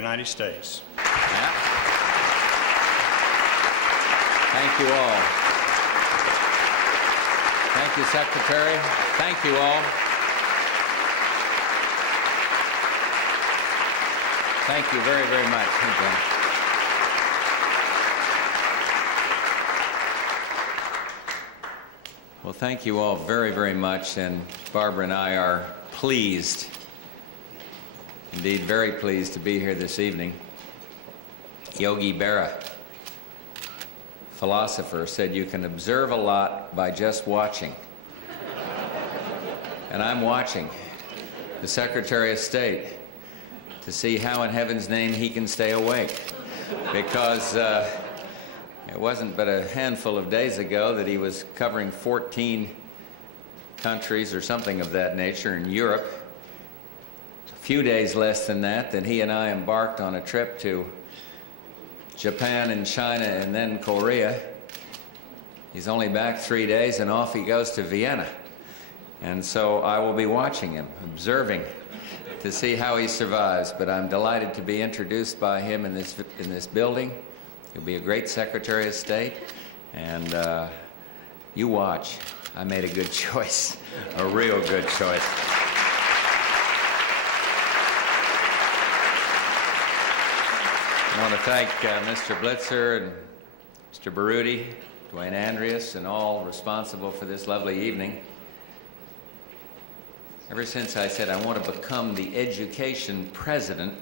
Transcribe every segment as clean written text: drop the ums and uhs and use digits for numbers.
United States. Yeah. Thank you all. Thank you, Secretary. Thank you all. Thank you very, very much. Well, thank you all very, very much, and Barbara and I are pleased, indeed very pleased, to be here this evening. Yogi Berra, philosopher, said you can observe a lot by just watching. And I'm watching the Secretary of State to see how in heaven's name he can stay awake, because it wasn't but a handful of days ago that he was covering 14 countries or something of that nature in Europe. A few days less than that, he and I embarked on a trip to Japan and China and then Korea. He's only back 3 days and off he goes to Vienna. And so I will be watching him, observing to see how he survives. But I'm delighted to be introduced by him in this building. He'll be a great Secretary of State, and you watch. I made a good choice, a real good choice. I want to thank Mr. Blitzer and Mr. Baruti, Dwayne Andreas, and all responsible for this lovely evening. Ever since I said I want to become the education president,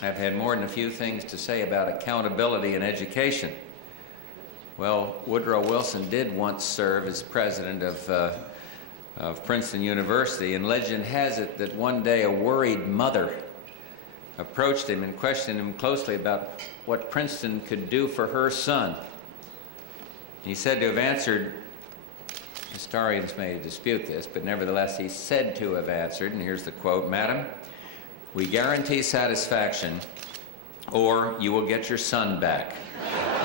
I've had more than a few things to say about accountability in education. Well, Woodrow Wilson did once serve as president of Princeton University, and legend has it that one day a worried mother approached him and questioned him closely about what Princeton could do for her son. He said to have answered, historians may dispute this, but nevertheless he said to have answered, and here's the quote, "Madam, we guarantee satisfaction, or you will get your son back."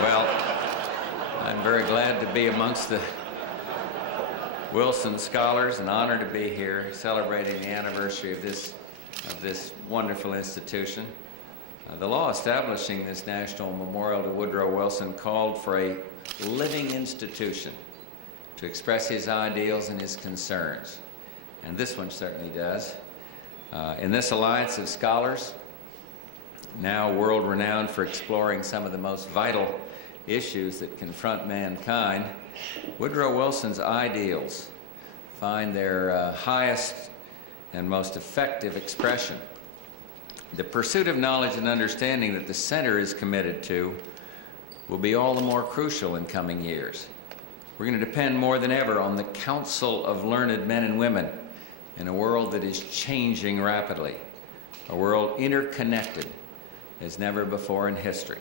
Well, I'm very glad to be amongst the Wilson scholars and honored to be here celebrating the anniversary of this wonderful institution. The law establishing this national memorial to Woodrow Wilson called for a living institution to express his ideals and his concerns, and this one certainly does. In this alliance of scholars, now world-renowned for exploring some of the most vital issues that confront mankind, Woodrow Wilson's ideals find their highest and most effective expression. The pursuit of knowledge and understanding that the Center is committed to will be all the more crucial in coming years. We're going to depend more than ever on the counsel of learned men and women in a world that is changing rapidly, a world interconnected as never before in history.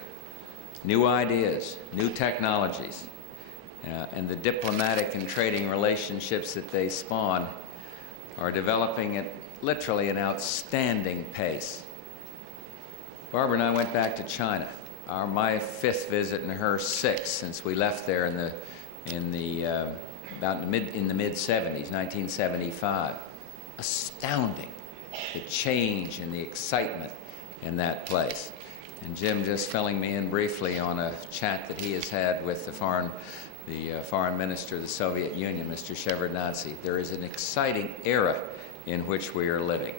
New ideas, new technologies, and the diplomatic and trading relationships that they spawn are developing at literally an outstanding pace. Barbara and I went back to China, my 5th visit and her 6th since we left there in the mid-70s, 1975. Astounding, the change and the excitement in that place. And Jim just filling me in briefly on a chat that he has had with the foreign minister of the Soviet Union, Mr. Shevardnadze. There is an exciting era in which we are living.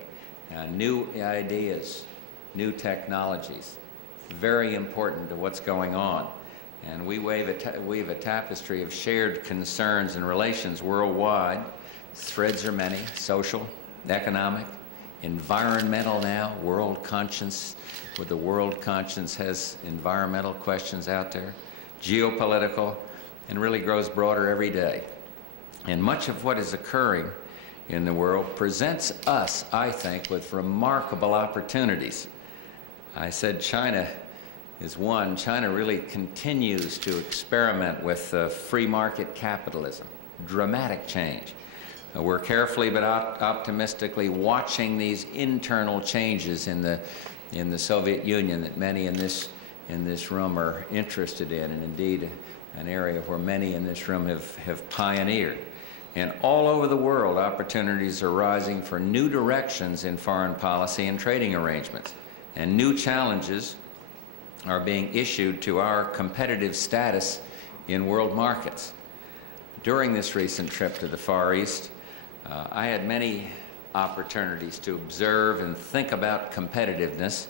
New ideas, new technologies, very important to what's going on. And we weave a tapestry of shared concerns and relations worldwide. Threads are many: social, economic, environmental now, world conscience, where the world conscience has environmental questions out there, geopolitical, and really grows broader every day. And much of what is occurring in the world presents us, I think, with remarkable opportunities. I said China is one. China really continues to experiment with free market capitalism, dramatic change. We're carefully but optimistically watching these internal changes in the Soviet Union that many in this room are interested in, and indeed an area where many in this room have pioneered. And all over the world, opportunities are rising for new directions in foreign policy and trading arrangements. and new challenges are being issued to our competitive status in world markets. During this recent trip to the Far East, I had many opportunities to observe and think about competitiveness,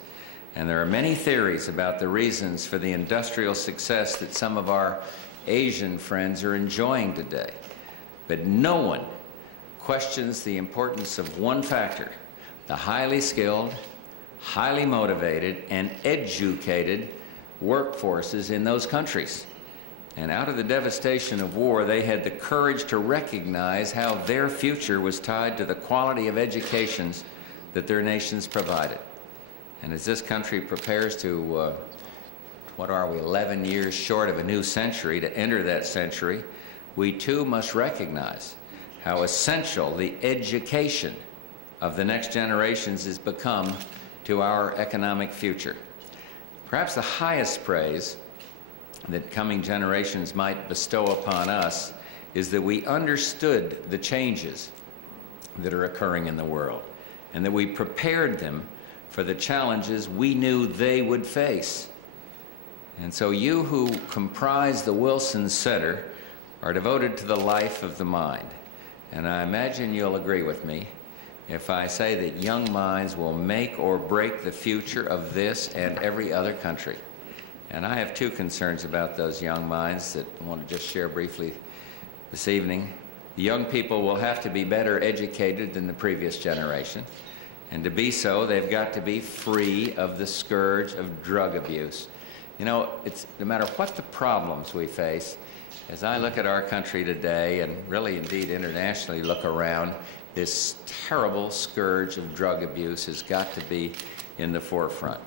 and there are many theories about the reasons for the industrial success that some of our Asian friends are enjoying today. But no one questions the importance of one factor: the highly skilled, highly motivated, and educated workforces in those countries. And out of the devastation of war, they had the courage to recognize how their future was tied to the quality of educations that their nations provided. And as this country prepares to, 11 years short of a new century, to enter that century, we too must recognize how essential the education of the next generations has become to our economic future. Perhaps the highest praise that coming generations might bestow upon us is that we understood the changes that are occurring in the world, and that we prepared them for the challenges we knew they would face. And so you who comprise the Wilson Center are devoted to the life of the mind. And I imagine you'll agree with me if I say that young minds will make or break the future of this and every other country. And I have two concerns about those young minds that I want to just share briefly this evening. The young people will have to be better educated than the previous generation. And to be so, they've got to be free of the scourge of drug abuse. You know, it's no matter what the problems we face, as I look at our country today, and really indeed internationally look around, this terrible scourge of drug abuse has got to be in the forefront.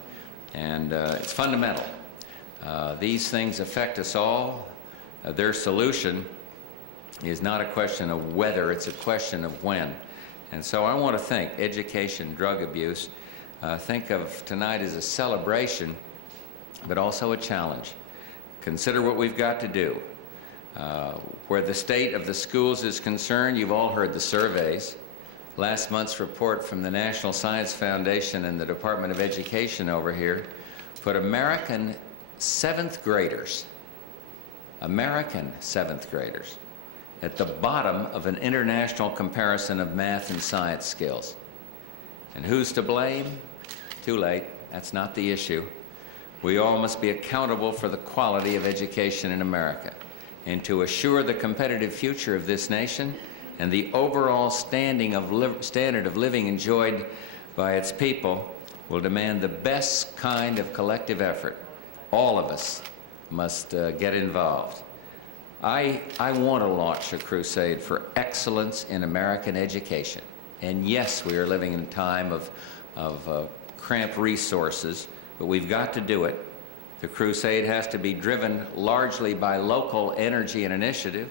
And it's fundamental. These things affect us all. Their solution is not a question of whether, it's a question of when. And so I want to think education, drug abuse, think of tonight as a celebration, but also a challenge. Consider what we've got to do. Where the state of the schools is concerned, you've all heard the surveys. Last month's report from the National Science Foundation and the Department of Education over here put American seventh graders at the bottom of an international comparison of math and science skills. And who's to blame? Too late. That's not the issue. We all must be accountable for the quality of education in America. And to assure the competitive future of this nation and the overall standard of living enjoyed by its people will demand the best kind of collective effort. All of us must get involved. I want to launch a crusade for excellence in American education. And yes, we are living in a time of cramped resources, but we've got to do it. The crusade has to be driven largely by local energy and initiative,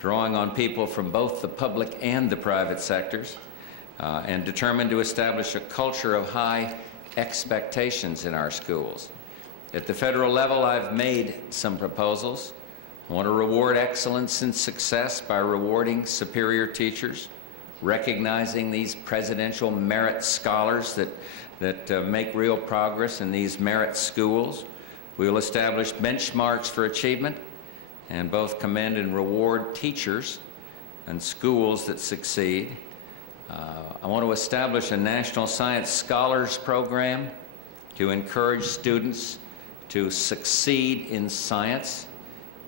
drawing on people from both the public and the private sectors, and determined to establish a culture of high expectations in our schools. At the federal level, I've made some proposals. I want to reward excellence and success by rewarding superior teachers, recognizing these presidential merit scholars that make real progress in these merit schools. We will establish benchmarks for achievement and both commend and reward teachers and schools that succeed. I want to establish a National Science Scholars Program to encourage students to succeed in science.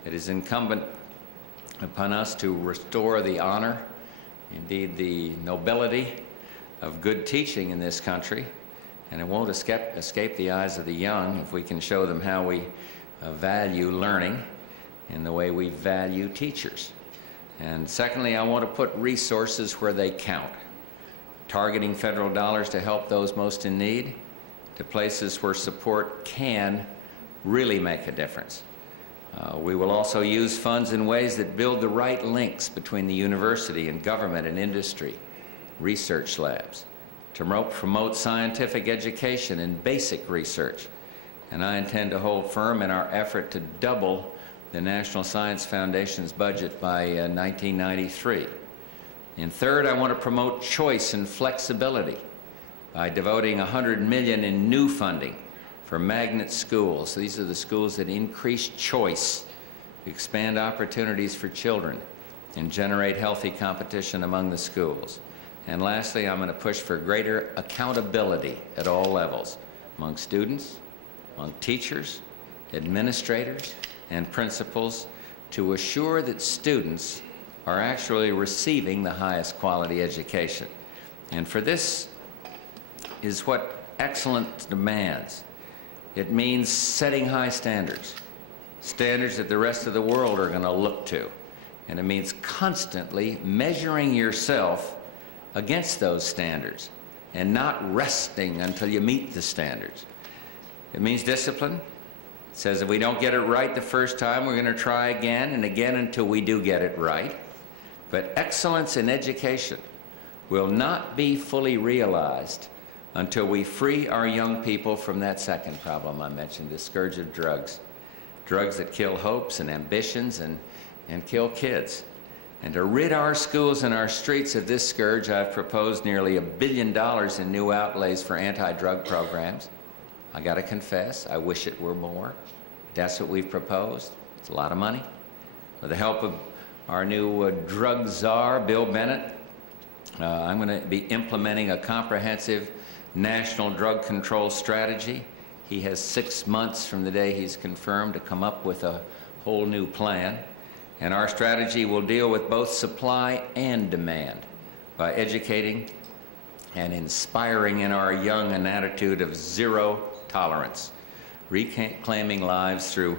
It is incumbent upon us to restore the honor, indeed the nobility of good teaching in this country. And it won't escape the eyes of the young if we can show them how we value learning in the way we value teachers. And secondly, I want to put resources where they count, targeting federal dollars to help those most in need to places where support can really make a difference. We will also use funds in ways that build the right links between the university and government and industry, research labs, to promote scientific education and basic research. And I intend to hold firm in our effort to double the National Science Foundation's budget by 1993. And third, I want to promote choice and flexibility by devoting $100 million in new funding for magnet schools. These are the schools that increase choice, expand opportunities for children, and generate healthy competition among the schools. And lastly, I'm going to push for greater accountability at all levels, among students, among teachers, administrators, and principals, to assure that students are actually receiving the highest quality education. And for this is what excellence demands. It means setting high standards, standards that the rest of the world are going to look to. And it means constantly measuring yourself against those standards and not resting until you meet the standards. It means discipline. It says if we don't get it right the first time, we're going to try again and again until we do get it right. But excellence in education will not be fully realized until we free our young people from that second problem I mentioned, the scourge of drugs. Drugs that kill hopes and ambitions and kill kids. And to rid our schools and our streets of this scourge, I've proposed nearly $1 billion in new outlays for anti-drug programs. I got to confess, I wish it were more. That's what we've proposed. It's a lot of money. With the help of our new drug czar, Bill Bennett, I'm going to be implementing a comprehensive national drug control strategy. He has 6 months from the day he's confirmed to come up with a whole new plan. And our strategy will deal with both supply and demand by educating and inspiring in our young an attitude of zero tolerance, reclaiming lives through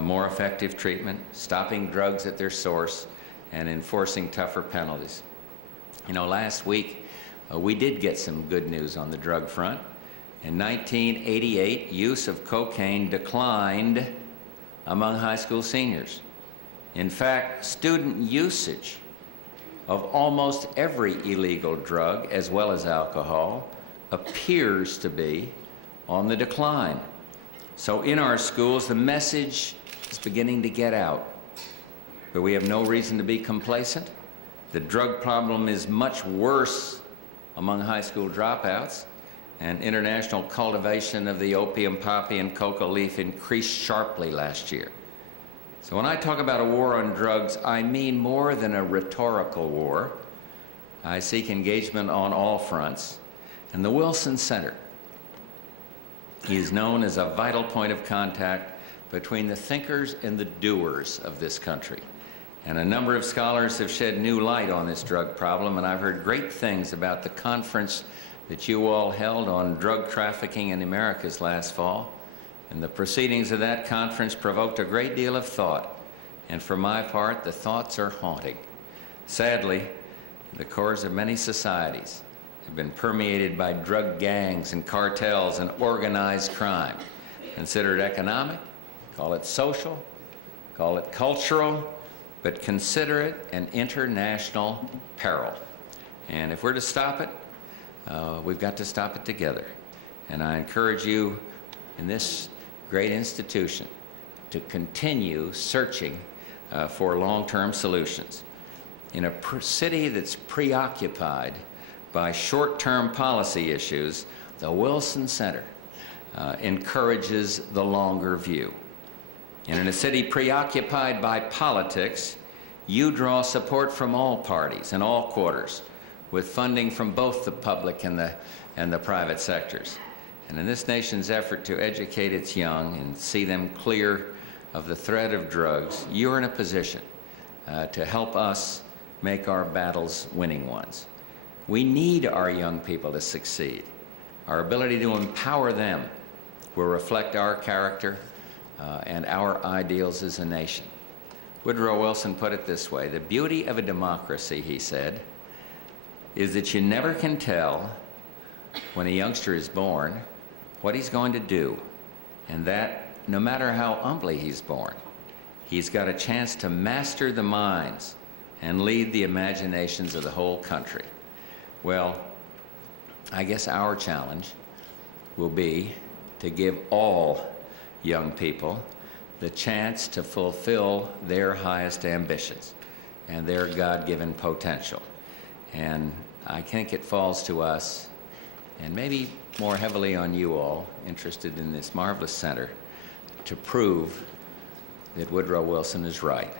more effective treatment, stopping drugs at their source, and enforcing tougher penalties. You know, last week we did get some good news on the drug front. In 1988, use of cocaine declined among high school seniors. In fact, student usage of almost every illegal drug, as well as alcohol, appears to be on the decline. So in our schools, the message is beginning to get out. But we have no reason to be complacent. The drug problem is much worse among high school dropouts, and international cultivation of the opium, poppy, and coca leaf increased sharply last year. So when I talk about a war on drugs, I mean more than a rhetorical war. I seek engagement on all fronts. And the Wilson Center is known as a vital point of contact between the thinkers and the doers of this country. And a number of scholars have shed new light on this drug problem, and I've heard great things about the conference that you all held on drug trafficking in the Americas last fall. And the proceedings of that conference provoked a great deal of thought. And for my part, the thoughts are haunting. Sadly, the cores of many societies have been permeated by drug gangs and cartels and organized crime. Consider it economic, call it social, call it cultural, but consider it an international peril. And if we're to stop it, we've got to stop it together. And I encourage you in this great institution to continue searching for long-term solutions. In a city that's preoccupied by short-term policy issues, the Wilson Center encourages the longer view. And in a city preoccupied by politics, you draw support from all parties and all quarters, with funding from both the public and the private sectors. And in this nation's effort to educate its young and see them clear of the threat of drugs, you're in a position to help us make our battles winning ones. We need our young people to succeed. Our ability to empower them will reflect our character and our ideals as a nation. Woodrow Wilson put it this way: the beauty of a democracy, he said, is that you never can tell when a youngster is born what he's going to do, and that no matter how humbly he's born, he's got a chance to master the minds and lead the imaginations of the whole country. Well, I guess our challenge will be to give all young people the chance to fulfill their highest ambitions and their God-given potential. And I think it falls to us and maybe more heavily on you all interested in this marvelous center to prove that Woodrow Wilson is right.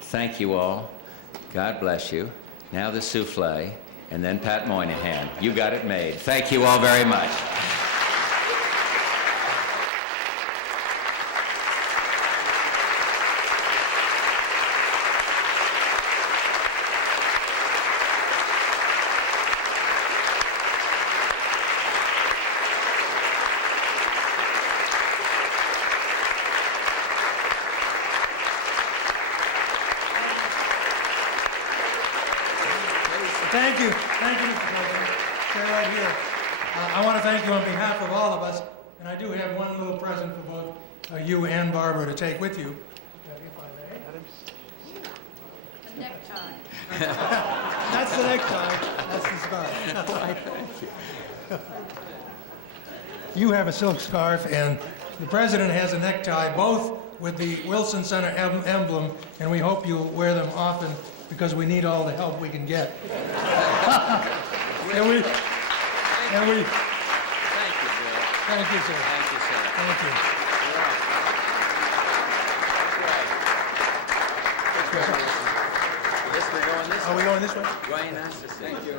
Thank you all. God bless you. Now the souffle, and then Pat Moynihan. You got it made. Thank you all very much. Thank you. Thank you, Mr. President. Stay right here. I want to thank you on behalf of all of us, and I do have one little present for both you and Barbara to take with you, if I may. A necktie. That's the necktie. That's the scarf. You have a silk scarf, and the President has a necktie, both with the Wilson Center emblem, and we hope you'll wear them often because we need all the help we can get. Thank you, Bill. Thank you, sir. Thank you, sir. Thank you. Yes, we're going this way. Are we going this way? Ryan, nice to see you.